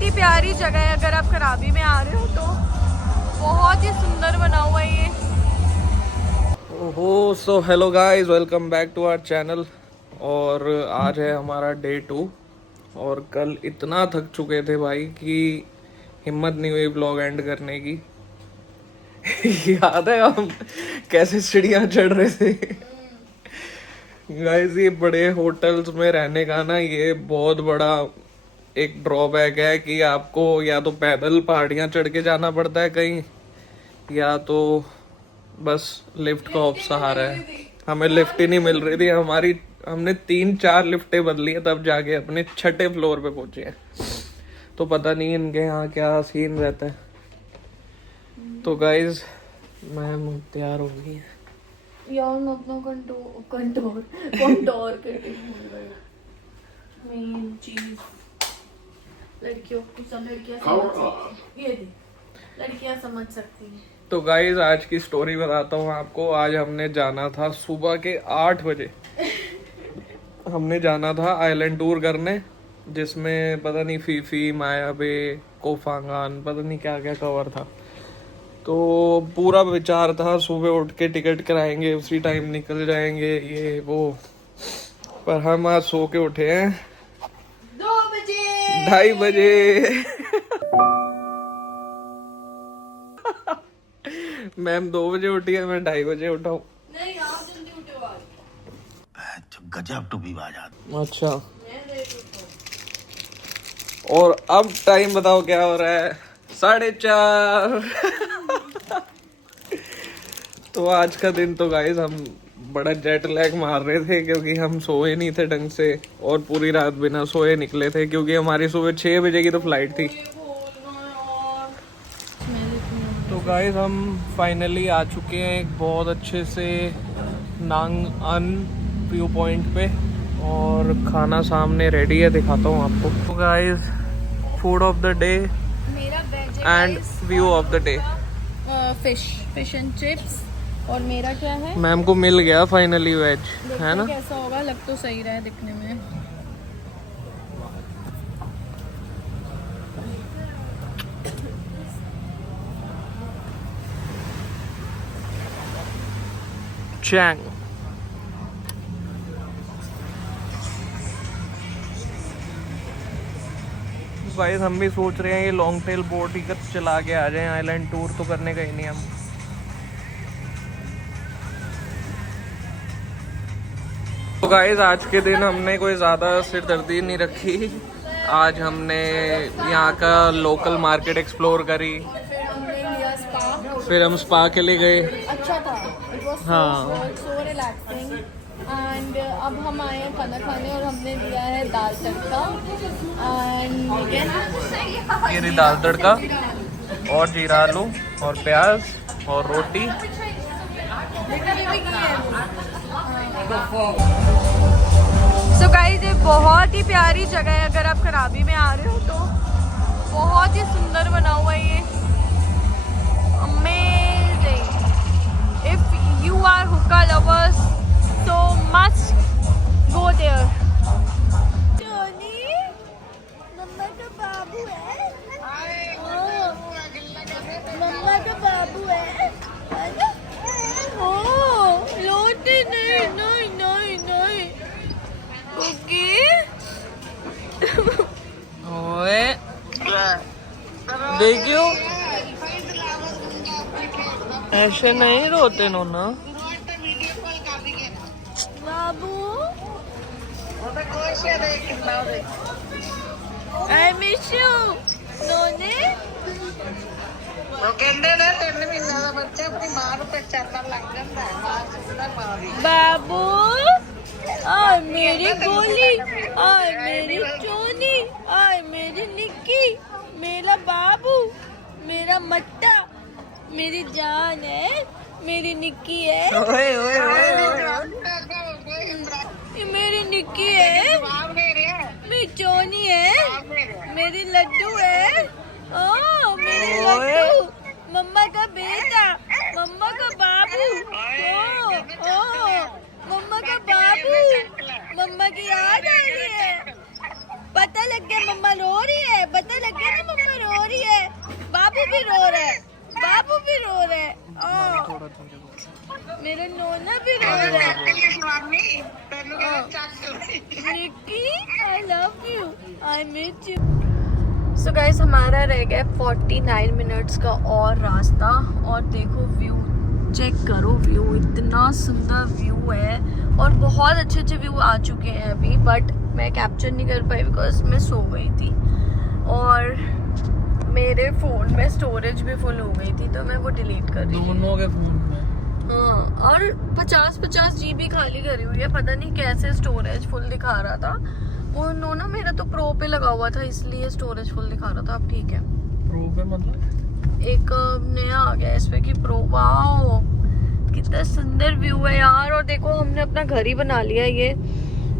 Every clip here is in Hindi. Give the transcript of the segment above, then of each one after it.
बहुत ही प्यारी जगह है, अगर आप खराबी में आ रहे हो तो बहुत ही सुंदर बना हुआ है ये। ओहो, so hello guys, welcome back to our channel. और आज है हमारा डे 2 और कल इतना थक चुके थे भाई कि हिम्मत नहीं हुई ब्लॉग एंड करने की। याद है हम कैसे सीढ़ियाँ चढ़ रहे थे। गाइस, ये बड़े होटल्स में रहने का ना ये बहुत बड़ा एक ड्रॉबैक है कि आपको या तो पैदल पहाड़ियाँ चढ़ के जाना पड़ता है कहीं, या तो बस लिफ्ट का ऑफ सहारा है। हमें लिफ्ट ही नहीं मिल रही थी, हमने 3-4 लिफ्टें बदली है तब जाके अपने 6ठे फ्लोर पे पहुंचे हैं। तो पता नहीं इनके यहाँ क्या सीन रहता है। तो गाइज मैम तैयार हो गई है यार मैं अपना कंटोर करके मेन चीज लड़कियों को, सब लड़कियां समझ सकती हैं। ये लड़कियां समझ सकती हैं। तो गाइज आज की स्टोरी बताता हूँ आपको। आज हमने जाना था सुबह के 8 बजे। हमने जाना था आइलैंड टूर करने, जिसमें पता नहीं फीफी, माया बे, कोफांगान, पता नहीं क्या क्या कवर था। तो पूरा विचार था सुबह उठ के टिकट कराएंगे, उसी टाइम निकल जाएंगे ये वो। पर हम आज सो के उठे हैं 2 बजे 2:30 बजे। मैम 2 बजे उठी है, मैं 2:30 बजे उठा हूँ। नहीं, आप जल्दी उठे हो आज। गजब टू बी बात। अच्छा, मैं लेट उठा। और अब टाइम बताओ क्या हो रहा है? 4:30। तो आज का दिन तो गाइस हम बड़ा जेट लैग मार रहे थे, क्योंकि हम सोए नहीं थे ढंग से और पूरी रात बिना सोए निकले थे, क्योंकि हमारी सुबह 6 बजे की तो फ्लाइट थी। तो गाइस हम फाइनली आ चुके हैं एक बहुत अच्छे से नांग अन व्यू पॉइंट पे, और खाना सामने रेडी है, दिखाता हूँ आपको। तो guys food of the day मेरा veg and view of the day. Fish and chips. और मेरा क्या है? मैम को मिल गया फाइनली वेज, है ना? कैसा होगा, लग तो सही रहा है दिखने में। चैंग। गाइस हम भी सोच रहे हैं ये लॉन्ग टेल बोट ही चला के आ जाएं, आइलैंड टूर तो करने का ही नहीं हम। तो गाइस आज के दिन हमने कोई ज़्यादा सिरदर्दी नहीं रखी। आज हमने यहाँ का लोकल मार्केट एक्सप्लोर करी, फिर हमने लिया स्पा। फिर हम स्पा के लिए गए। अच्छा था, इट वाज हाँ। So relaxing. एंड अब हम आए हैं खाना खाने और हमने लिया है दाल तड़का एंड ये रही दाल तड़का और जीरा आलू और प्याज और रोटी। सो गाइस ये बहुत ही प्यारी जगह है, अगर आप खराबी में आ रहे हो तो बहुत ही सुंदर बना हुआ है ये। Amazing. If you are hookah lovers so must go there. मम्मा का बाबू है, मम्मा का बाबू है। लोटे नहीं नहीं नहीं नहीं कुकी। ओए देखियो, ऐसे नहीं रोते नोना। बाबू आई मिस यू नोने। ਕਹਿੰਦੇ ਨੇ 3 ਮਹੀਨਿਆਂ ਦਾ ਬੱਚਾ ਆਪਣੀ ਮਾਂ ਨੂੰ ਪਹਿਚਾਨਣ ਲੱਗ ਜਾਂਦਾ ਹੈ। ਮਾਂ ਸੁਣਦਾ ਮਾਂ ਦੀ। बाबू आय मेरी गोली, आय मेरी चोनी, आय मेरी निक्की, मेरा बाबू, मेरा मट्टा, मेरी जान है, मेरी निक्की है। ओए ओए ओए ये मेरी निक्की है, ਜਵਾਬ ਦੇ ਰਿਹਾ मेरी चोनी है, ਜਵਾਬ ਦੇ ਰਿਹਾ। मेरी लड्डू है। ओ मेरी लड्डू, मम्मा का बेटा, मम्मा का बाबू। ओ मम्मा का बाबू, मम्मा की याद आ रही है। पता लग गया मम्मा रो रही है, पता लग गया भी रो रहा है, बाबू भी रो रहा है, मेरे नोना भी रो रहा है। Nikki I love you, I miss you. So guys हमारा रह गया 49 मिनट्स का और रास्ता, और देखो व्यू चेक करो, व्यू इतना सुंदर व्यू है, और बहुत अच्छे अच्छे व्यू आ चुके हैं अभी, बट मैं कैप्चर नहीं कर पाई बिकॉज मैं सो गई थी और मेरे फ़ोन में स्टोरेज भी फुल हो गई थी, तो मैं वो डिलीट कर रही थी दोनों के फोन में। हाँ, और 50-50 GB खाली करी हुई है, पता नहीं कैसे स्टोरेज फुल दिखा रहा था वो ना मेरा तो प्रो पे लगा हुआ था इसलिए स्टोरेज फुल दिखा रहा था। अब ठीक है, प्रो पे मतलब एक नया आ गया इस पे कि प्रो। वाओ कितना सुंदर व्यू है यार, और देखो हमने अपना घर ही बना लिया है ये,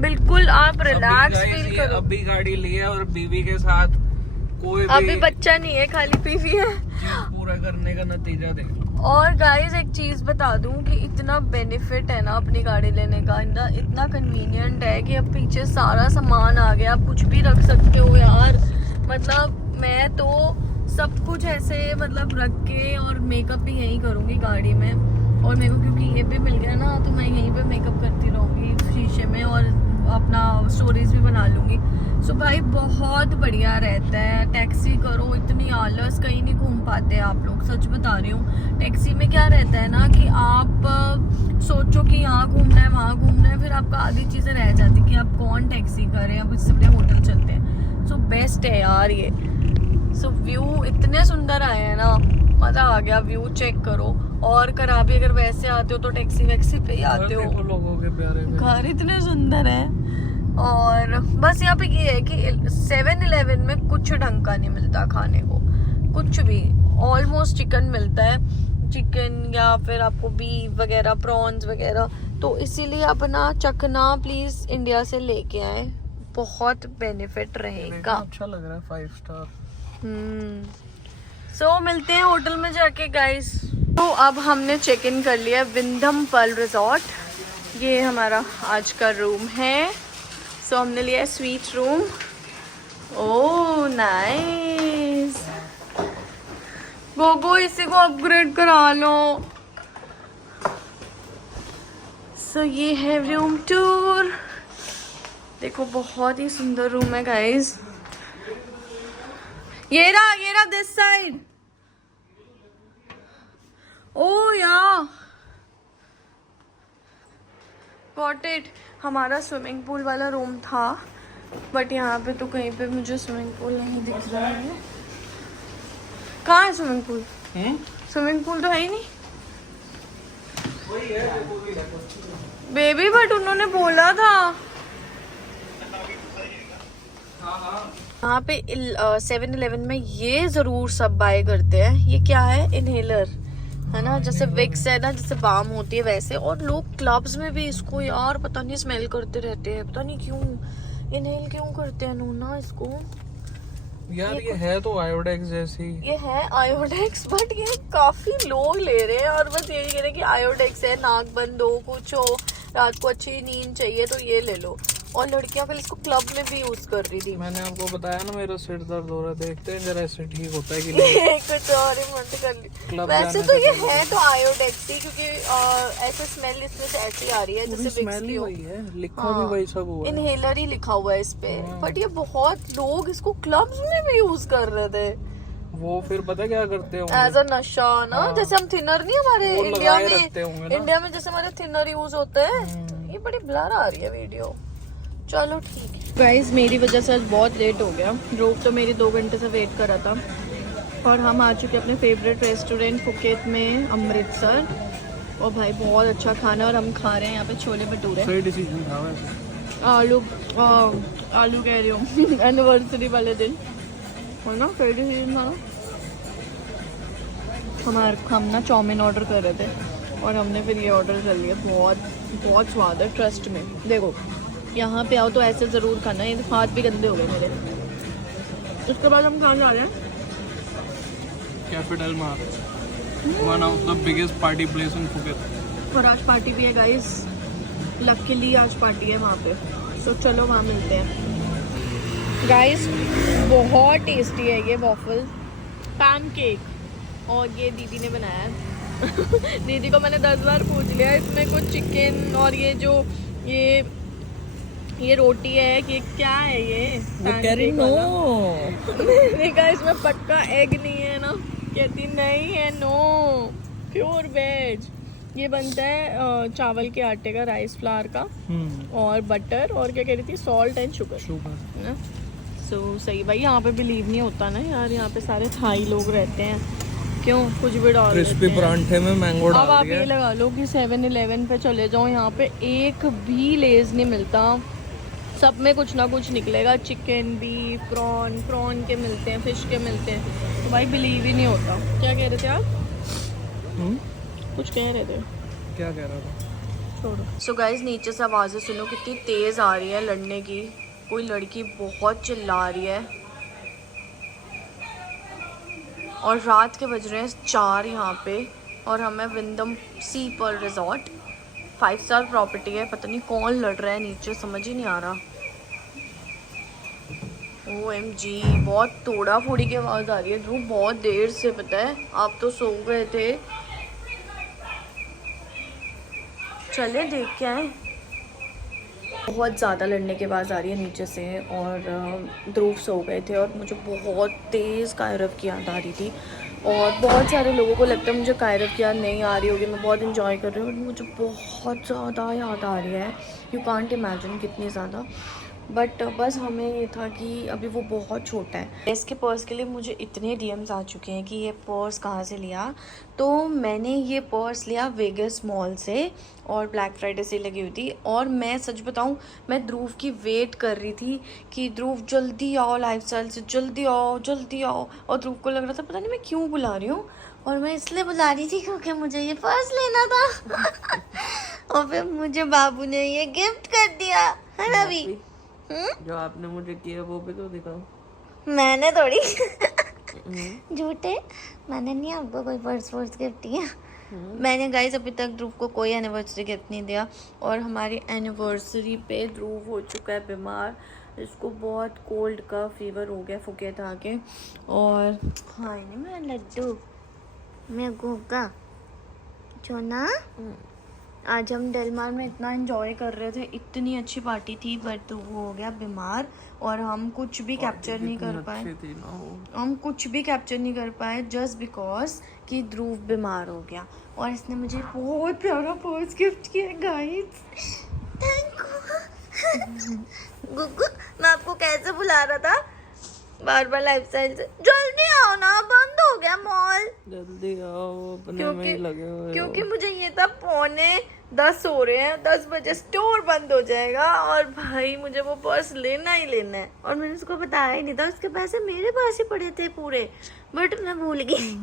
बिल्कुल आप रिलैक्स फील करो। अभी गाड़ी ली है और बीवी के साथ कोई भी अभी बच्चा नहीं है, खाली पीवी है। चीज पूरा करने का नतीजा देखो। और गाइस एक चीज बता दूं कि इतना बेनिफिट है ना अपनी गाड़ी लेने का, इतना कन्वीनियंट है कि अब पीछे सारा सामान आ गया, आप कुछ भी रख सकते हो यार। मतलब मैं तो सब कुछ ऐसे मतलब रख के, और मेकअप भी यहीं करूंगी गाड़ी में, और मेरे को क्योंकि ये भी मिल गया ना तो मैं यहीं पे मेकअप करती रहूंगी शीशे में, और अपना स्टोरीज भी बना लूंगी। सो भाई बहुत बढ़िया रहता है। टैक्सी करो, इतनी आलस, कहीं नहीं घूम पाते आप लोग, सच बता रही हूँ। टैक्सी में क्या रहता है ना कि आप सोचो कि यहाँ घूमना है वहाँ घूमना है, फिर आपका आधी चीज़ें रह जाती कि आप कौन टैक्सी करें, अब इससे बड़े होटल चलते हैं। सो बेस्ट है यार ये। सो व्यू इतने सुंदर आए हैं ना, मज़ा आ गया। व्यू चेक करो, और खराबी अगर वैसे आते हो तो टैक्सी वैक्सी पे ही आते हो। लोगों के प्यारे घर इतने सुंदर है, और बस यहाँ पे ये है कि 7-Eleven में कुछ ढंग का नहीं मिलता खाने को, कुछ भी। ऑलमोस्ट चिकन मिलता है, चिकन या फिर आपको बीफ वगैरह, प्रॉन्स वगैरह, तो इसीलिए अपना चखना प्लीज इंडिया से लेके आए, बहुत बेनिफिट रहेगा। अच्छा लग रहा है, 5 स्टार। सो मिलते हैं होटल में जाके गाइस। तो अब हमने चेक इन कर लिया विंधम पर्ल रिजॉर्ट, ये हमारा आज का रूम है। सो हमने लिया suite room. Oh nice, Gogo इसी को अपग्रेड करा लो। सो ये है रूम टूर, देखो बहुत ही सुंदर रूम है गाइस। ये रहा this side. Oh ya got it. हमारा स्विमिंग पूल वाला रूम था, बट यहाँ पे तो कहीं पे मुझे स्विमिंग पूल नहीं दिख रहा है। कहाँ है स्विमिंग पूल? स्विमिंग पूल तो है ही नहीं बेबी, बट उन्होंने बोला था। यहाँ पे 7-Eleven में ये जरूर सब बाय करते हैं। ये क्या है? इनहेलर है ना, जैसे विक्स है ना, जैसे बाम होती है वैसे। और लोग क्लब्स में भी इसको यार पता नहीं स्मेल करते रहते हैं, पता नहीं क्यों इनहेल क्यों करते हैं नूना इसको यार। ये है तो आयोडेक्स जैसी, ये है आयोडेक्स, बट ये काफी लोग ले रहे हैं और बस यही कह रहे हैं कि आयोडेक्स है, नाक बंद हो, कुछ हो, रात को अच्छी नींद चाहिए तो ये ले लो। और लड़कियां फिर इसको क्लब में भी यूज कर रही थी। मैंने आपको बताया ना मेरा सिर दर्द हो रहा है, देखते हैं जरा इससे ठीक होता है कि नहीं। कुछ और ही मत कर ली। वैसे तो ये है तो आयोडेक्स ही, क्योंकि ऐसे स्मेल इसमें से ऐसी आ रही है जैसे विक्स की हो। वही है, लिखा भी वही सब हुआ है। इनहेलर ही लिखा हुआ है इस पे, बट ये बहुत लोग इसको क्लब्स में भी यूज कर रहे थे। वो फिर पता क्या करते होंगे, एज अ नशा ना। जैसे हम थिनर नहीं, हमारे इंडिया में जैसे हमारे थिनर यूज होते हैं। ये बड़ी ब्लर आ रही है वीडियो। चलो ठीक है गाइस, मेरी वजह से आज बहुत लेट हो गया। रोक तो मेरी 2 घंटे से वेट कर रहा था, और हम आ चुके अपने फेवरेट रेस्टोरेंट फुकेत में, अमृतसर। और भाई बहुत अच्छा खाना, और हम खा रहे हैं यहाँ पे छोले भटूरे। सही डिसीजन था वैसे। आलू कह रही हूँ एनिवर्सरी वाले दिन है ना, सही डिसीजन था ना। हम ना चाउमीन ऑर्डर कर रहे थे, और हमने फिर ये ऑर्डर कर लिया। बहुत स्वाद है, ट्रस्ट में। देखो यहाँ पे आओ तो ऐसे ज़रूर खाना। ये हाथ भी गंदे हो गए मेरे। उसके बाद हम कहाँ जा रहे हैं? Capital mart, one of the biggest party place in Phuket. और आज पार्टी भी है गाइस, लकीली आज पार्टी है वहाँ पे। तो चलो वहाँ मिलते हैं गाइस। बहुत टेस्टी है ये वॉफल, पैनकेक और ये दीदी ने बनाया है। दीदी को मैंने 10 बार पूछ लिया इसमें कुछ चिकन और ये जो ये रोटी है कि क्या है ये pancake वाला। मैंने कहा इसमें पक्का एग नहीं है ना, कहती नहीं है, नो प्योर वेज। ये बनता है चावल के आटे का, राइस फ्लावर का, और बटर और क्या कह रही थी, सॉल्ट एंड शुगर है ना। सो सही भाई, यहाँ पे बिलीव नहीं होता ना यार, यहाँ पे सारे थाई लोग रहते हैं, क्यों कुछ भी डाल देते हैं। क्रिस्पी परांठे में मैंगो डाल अब आप दिया। ये लगा लो कि 7-Eleven पे चले जाओ, यहाँ पे एक भी लेज नहीं मिलता, सब में कुछ ना कुछ निकलेगा, चिकन, बीफ, प्रॉन के मिलते हैं, फिश के मिलते हैं, तो भाई बिलीव ही नहीं होता। क्या कह रहे थे आप? कुछ कह रहे थे, क्या कह रहा था? छोड़ो। सो गाइस, नीचे से आवाज़ें सुनो कितनी तेज़ आ रही है लड़ने की, कोई लड़की बहुत चिल्ला रही है, और रात के बज रहे हैं 4 यहाँ पे, और हमें विंडम सी पर रिजॉर्ट 5 स्टार प्रॉपर्टी है, पता नहीं कौन लड़ रहा है नीचे, समझ ही नहीं आ रहा। OMG, बहुत तोड़ा फोड़ी की आवाज़ आ रही है ध्रुव, बहुत देर से, पता है आप तो सो गए थे। चले देख के आए। बहुत ज़्यादा लड़ने की आवाज़ आ रही है नीचे से, और ध्रुव सो गए थे, और मुझे बहुत तेज़ कायरव की याद आ रही थी, और बहुत सारे लोगों को लगता है मुझे कायरव की याद नहीं आ रही होगी, मैं बहुत इंजॉय कर रही हूँ, बट मुझे बहुत ज़्यादा याद आ रही है, यू कांट इमेजिन कितनी ज़्यादा। बट बस हमें ये था कि अभी वो बहुत छोटा है। इसके पर्स के लिए मुझे इतने DMs आ चुके हैं कि ये पर्स कहाँ से लिया, तो मैंने ये पर्स लिया वेगस मॉल से, और ब्लैक फ्राइडे से लगी हुई थी, और मैं सच बताऊँ, मैं ध्रुव की वेट कर रही थी कि ध्रुव जल्दी आओ लाइफस्टाइल से, जल्दी आओ जल्दी आओ, और ध्रुव को लग रहा था पता नहीं मैं क्यों बुला रही हूँ, और मैं इसलिए बुला रही थी क्योंकि मुझे ये पर्स लेना था। और फिर मुझे बाबू ने ये गिफ्ट कर दिया है ना अभी। जो आपने मुझे किया वो भी तो दिखाओ। मैंने थोड़ी झूठे, मैंने नहीं आपको कोई पर्स गिफ्ट किया। मैंने गाइस अभी तक ध्रुव को कोई एनिवर्सरी गिफ्ट नहीं दिया, और हमारी एनिवर्सरी पे ध्रुव हो चुका है बीमार, इसको बहुत कोल्ड का फीवर हो गया, फुके था के, और हाँ नहीं मैं लड्डू मैं गोगा चोना। आज हम डेलमार में इतना एंजॉय कर रहे थे, इतनी अच्छी पार्टी थी, बट वो हो गया बीमार, और हम कुछ भी कैप्चर नहीं कर पाए, हम कुछ भी कैप्चर नहीं कर पाए जस्ट बिकॉज कि ध्रुव बीमार हो गया। और इसने मुझे बहुत प्यारा पर्स गिफ्ट किया गाइस, थैंक यू। गुग्गू, मैं आपको कैसे बुला रहा था बार बार लाइफस्टाइल से, जल्दी आओ ना, बंद हो गया मॉल, जल्दी आओ, अपने में ही लगे हुए हो। क्योंकि मुझे ये था 9:45 हो रहे हैं, 10 बजे स्टोर बंद हो जाएगा, और भाई मुझे वो पर्स लेना ही लेना है, और मैंने उसको बताया ही नहीं था, उसके पैसे मेरे पास ही पड़े थे पूरे, बट मैं भूल गई।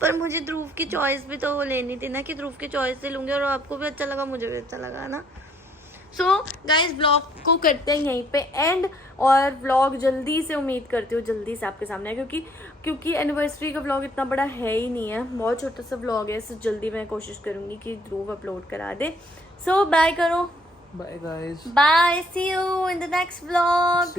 पर मुझे ध्रुव की चॉइस भी तो वो लेनी थी ना, कि ध्रुव की चॉइस से लूँगी, और आपको भी अच्छा लगा, मुझे भी अच्छा लगा ना। सो गाइज, ब्लॉग को करते हैं यहीं पे एंड, और ब्लॉग जल्दी से, उम्मीद करती हूँ जल्दी से आपके सामने है, क्योंकि एनिवर्सरी का ब्लॉग इतना बड़ा है ही नहीं है, बहुत छोटा सा ब्लॉग है, इससे जल्दी मैं कोशिश करूँगी कि ध्रुव अपलोड करा दे। सो बाय करो, bye guys, bye, see you in the next blog.